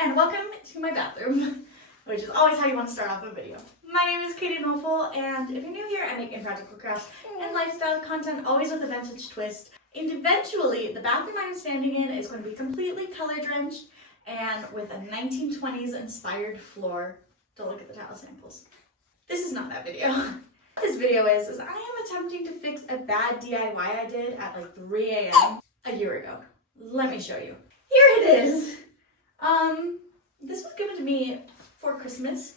and welcome to my bathroom, which is always how you want to start off a video. My name is Katie Mofel, and if you're new here, I make impractical crafts and lifestyle content, always with a vintage twist. And eventually, the bathroom I'm standing in is going to be completely color drenched and with a 1920s inspired floor. Don't look at the towel samples. This is not that video. This video is I am attempting to fix a bad DIY I did at like 3 a.m. a year ago. Let me show you. Here it is. This was given to me for Christmas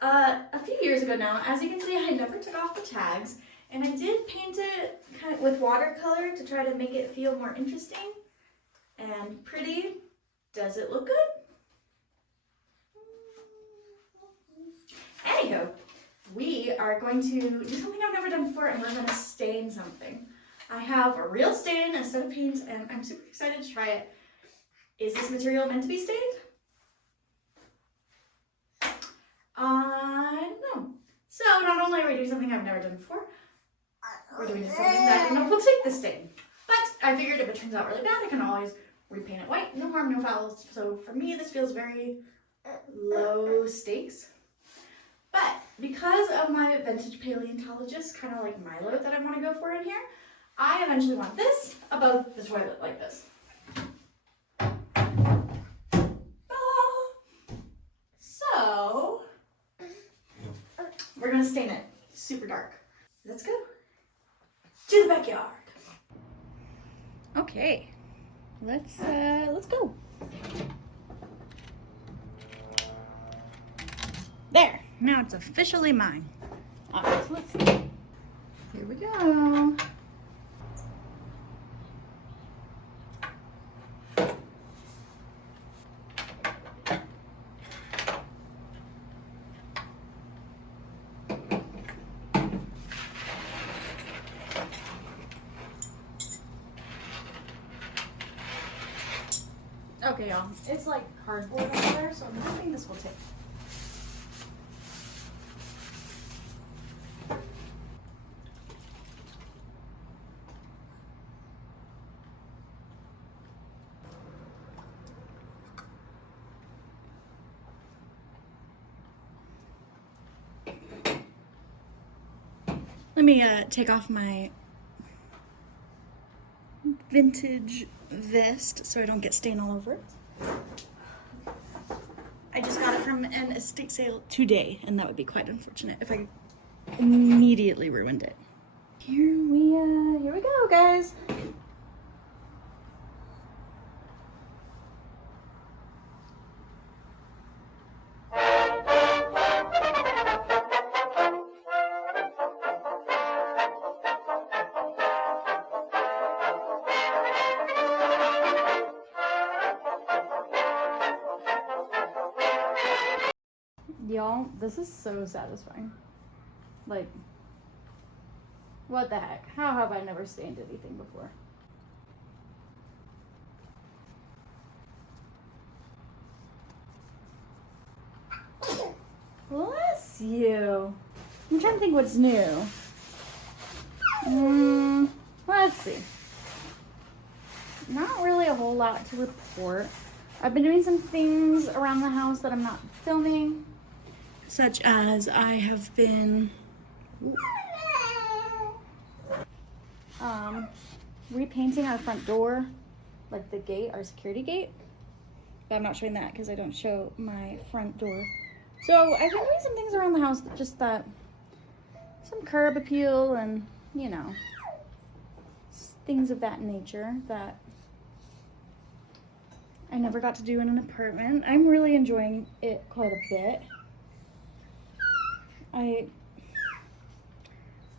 a few years ago now. As you can see, I never took off the tags, and I did paint it kind of with watercolor to try to make it feel more interesting and pretty. Does it look good? Anywho, we are going to do something I've never done before, and we're going to stain something. I have a real stain instead of paint, and I'm super excited to try it. Is this material meant to be stained? No. So not only are we doing something I've never done before, we're doing something that I don't know if will take the stain. But I figured if it turns out really bad, I can always repaint it white. No harm, no foul. So for me, this feels very low stakes. But because of my vintage paleontologist kind of like Milo that I want to go for in here, I eventually want this above the toilet like this. So we're gonna stain it super dark. Let's go to the backyard. Okay, let's go. There, now it's officially mine. All right, so let's see. Here we go. Okay, y'all, it's like cardboard over there, so I'm hoping this will take. Let me take off my vintage vest so I don't get stain all over it. I just got it from an estate sale today, and that would be quite unfortunate if I immediately ruined it. Here we go, guys. Y'all, this is so satisfying. Like, what the heck? How have I never stained anything before? Bless you. I'm trying to think what's new. Let's see. Not really a whole lot to report. I've been doing some things around the house that I'm not filming. Such as I have been repainting our front door, like the gate, our security gate. But I'm not showing that because I don't show my front door. So I've been doing some things around the house that some curb appeal and, you know, things of that nature that I never got to do in an apartment. I'm really enjoying it quite a bit. I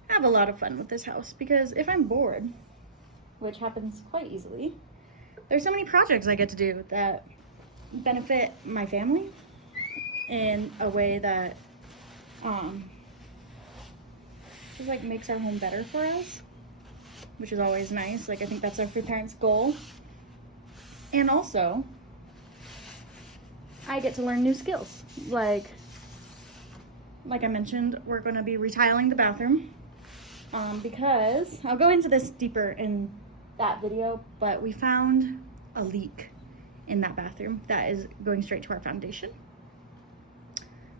have a lot of fun with this house because if I'm bored, which happens quite easily, there's so many projects I get to do that benefit my family in a way that just like makes our home better for us, which is always nice. Like, I think that's every parent's goal. And also, I get to learn new skills. Like I mentioned, we're going to be retiling the bathroom because I'll go into this deeper in that video, but we found a leak in that bathroom that is going straight to our foundation,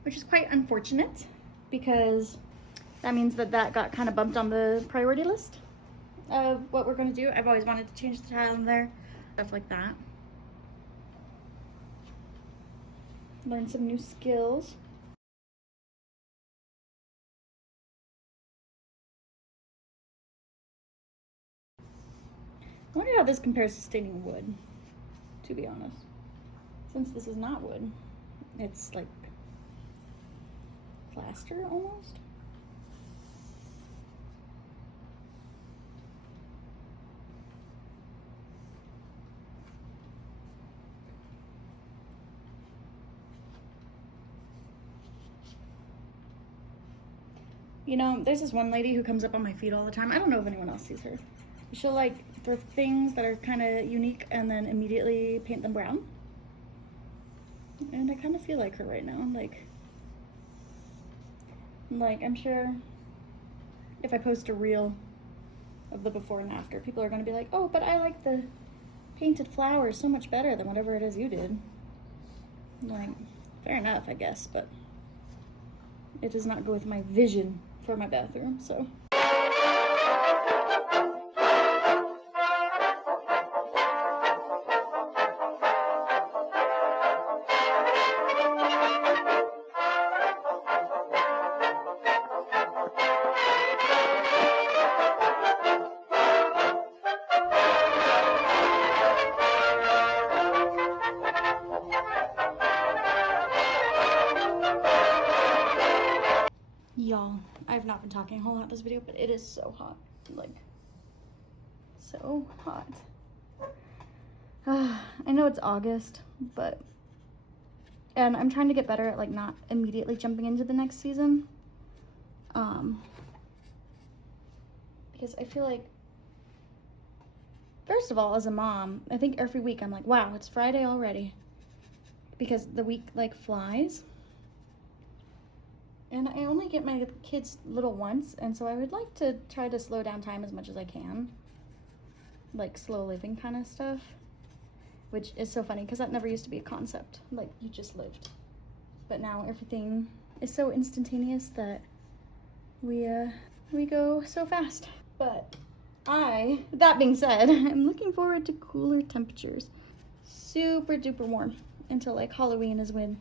which is quite unfortunate because that means that that got kind of bumped on the priority list of what we're going to do. I've always wanted to change the tile in there, stuff like that. Learn some new skills. I wonder how this compares to staining wood, to be honest. Since this is not wood, it's like plaster almost. You know, there's this one lady who comes up on my feed all the time. I don't know if anyone else sees her. She'll like thrift things that are kind of unique and then immediately paint them brown. And I kind of feel like her right now. Like I'm sure if I post a reel of the before and after, people are going to be like, oh, but I like the painted flowers so much better than whatever it is you did. Like, fair enough, I guess, but it does not go with my vision for my bathroom, so. Y'all, I've not been talking a whole lot this video, but it is so hot. Like, so hot. I know it's August, but... And I'm trying to get better at, like, not immediately jumping into the next season. Because I feel like... First of all, as a mom, I think every week I'm like, wow, it's Friday already. Because the week, like, flies. And I only get my kids little once, and so I would like to try to slow down time as much as I can. Like slow living kind of stuff. Which is so funny, because that never used to be a concept. Like, you just lived. But now everything is so instantaneous that we go so fast. But that being said, I'm looking forward to cooler temperatures. Super duper warm until like Halloween is when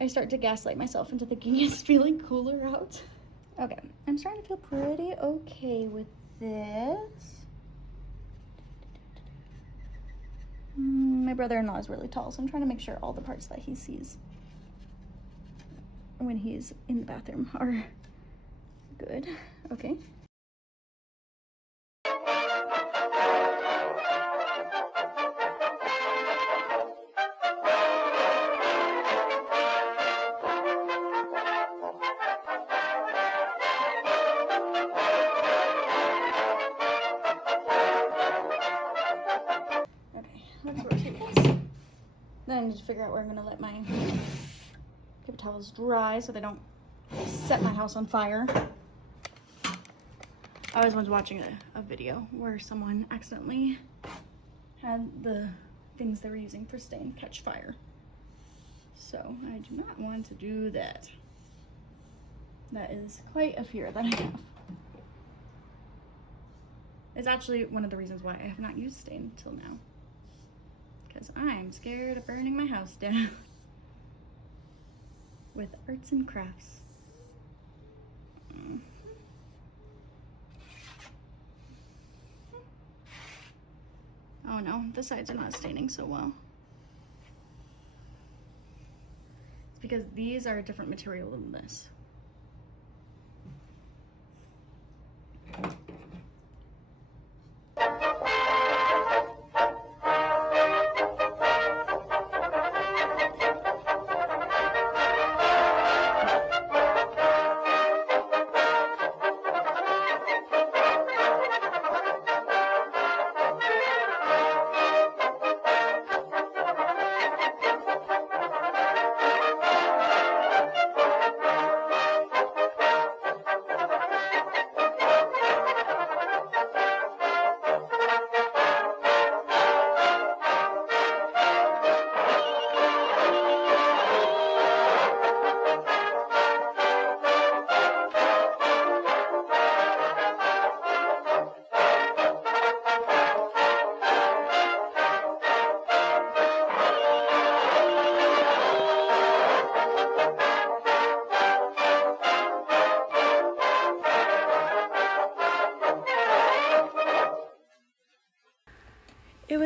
I start to gaslight myself into thinking it's feeling cooler out. Okay, I'm starting to feel pretty okay with this. My brother-in-law is really tall, so I'm trying to make sure all the parts that he sees when he's in the bathroom are good. Okay. Then I need to figure out where I'm going to let my paper towels dry so they don't set my house on fire. I was once watching a video where someone accidentally had the things they were using for stain catch fire. So I do not want to do that. That is quite a fear that I have. It's actually one of the reasons why I have not used stain till now. Because I'm scared of burning my house down with arts and crafts. Oh no, the sides are not staining so well. It's because these are a different material than this.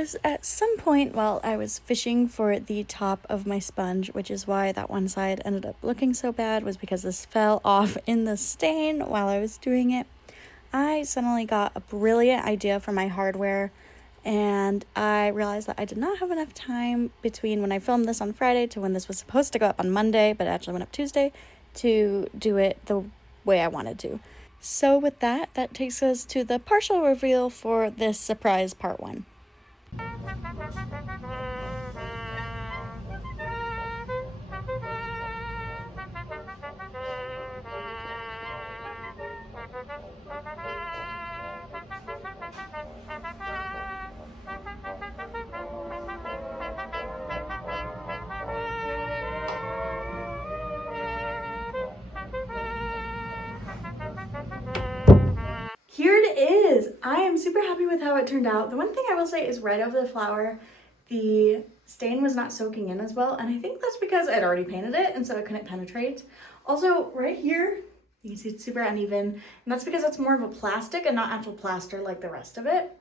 was at some point while I was fishing for the top of my sponge, which is why that one side ended up looking so bad, was because this fell off in the stain while I was doing it. I suddenly got a brilliant idea for my hardware, and I realized that I did not have enough time between when I filmed this on Friday to when this was supposed to go up on Monday, but it actually went up Tuesday, to do it the way I wanted to. So with that, that takes us to the partial reveal for this surprise part 1. Here it is! I am super happy with how it turned out. The one thing I will say is right over the flower, the stain was not soaking in as well, and I think that's because I'd already painted it and so it couldn't penetrate. Also, right here, you can see it's super uneven, and that's because it's more of a plastic and not actual plaster like the rest of it.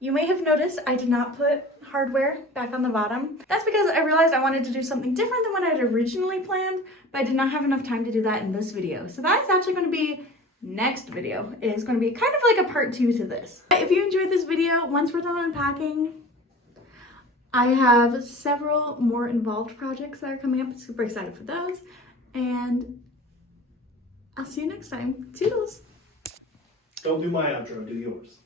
You may have noticed I did not put hardware back on the bottom. That's because I realized I wanted to do something different than what I had originally planned, but I did not have enough time to do that in this video. So that's actually going to be next video. It is going to be kind of like a part 2 to this. If you enjoyed this video, once we're done unpacking, I have several more involved projects that are coming up. Super excited for those. And I'll see you next time. Toodles! Don't do my outro, do yours.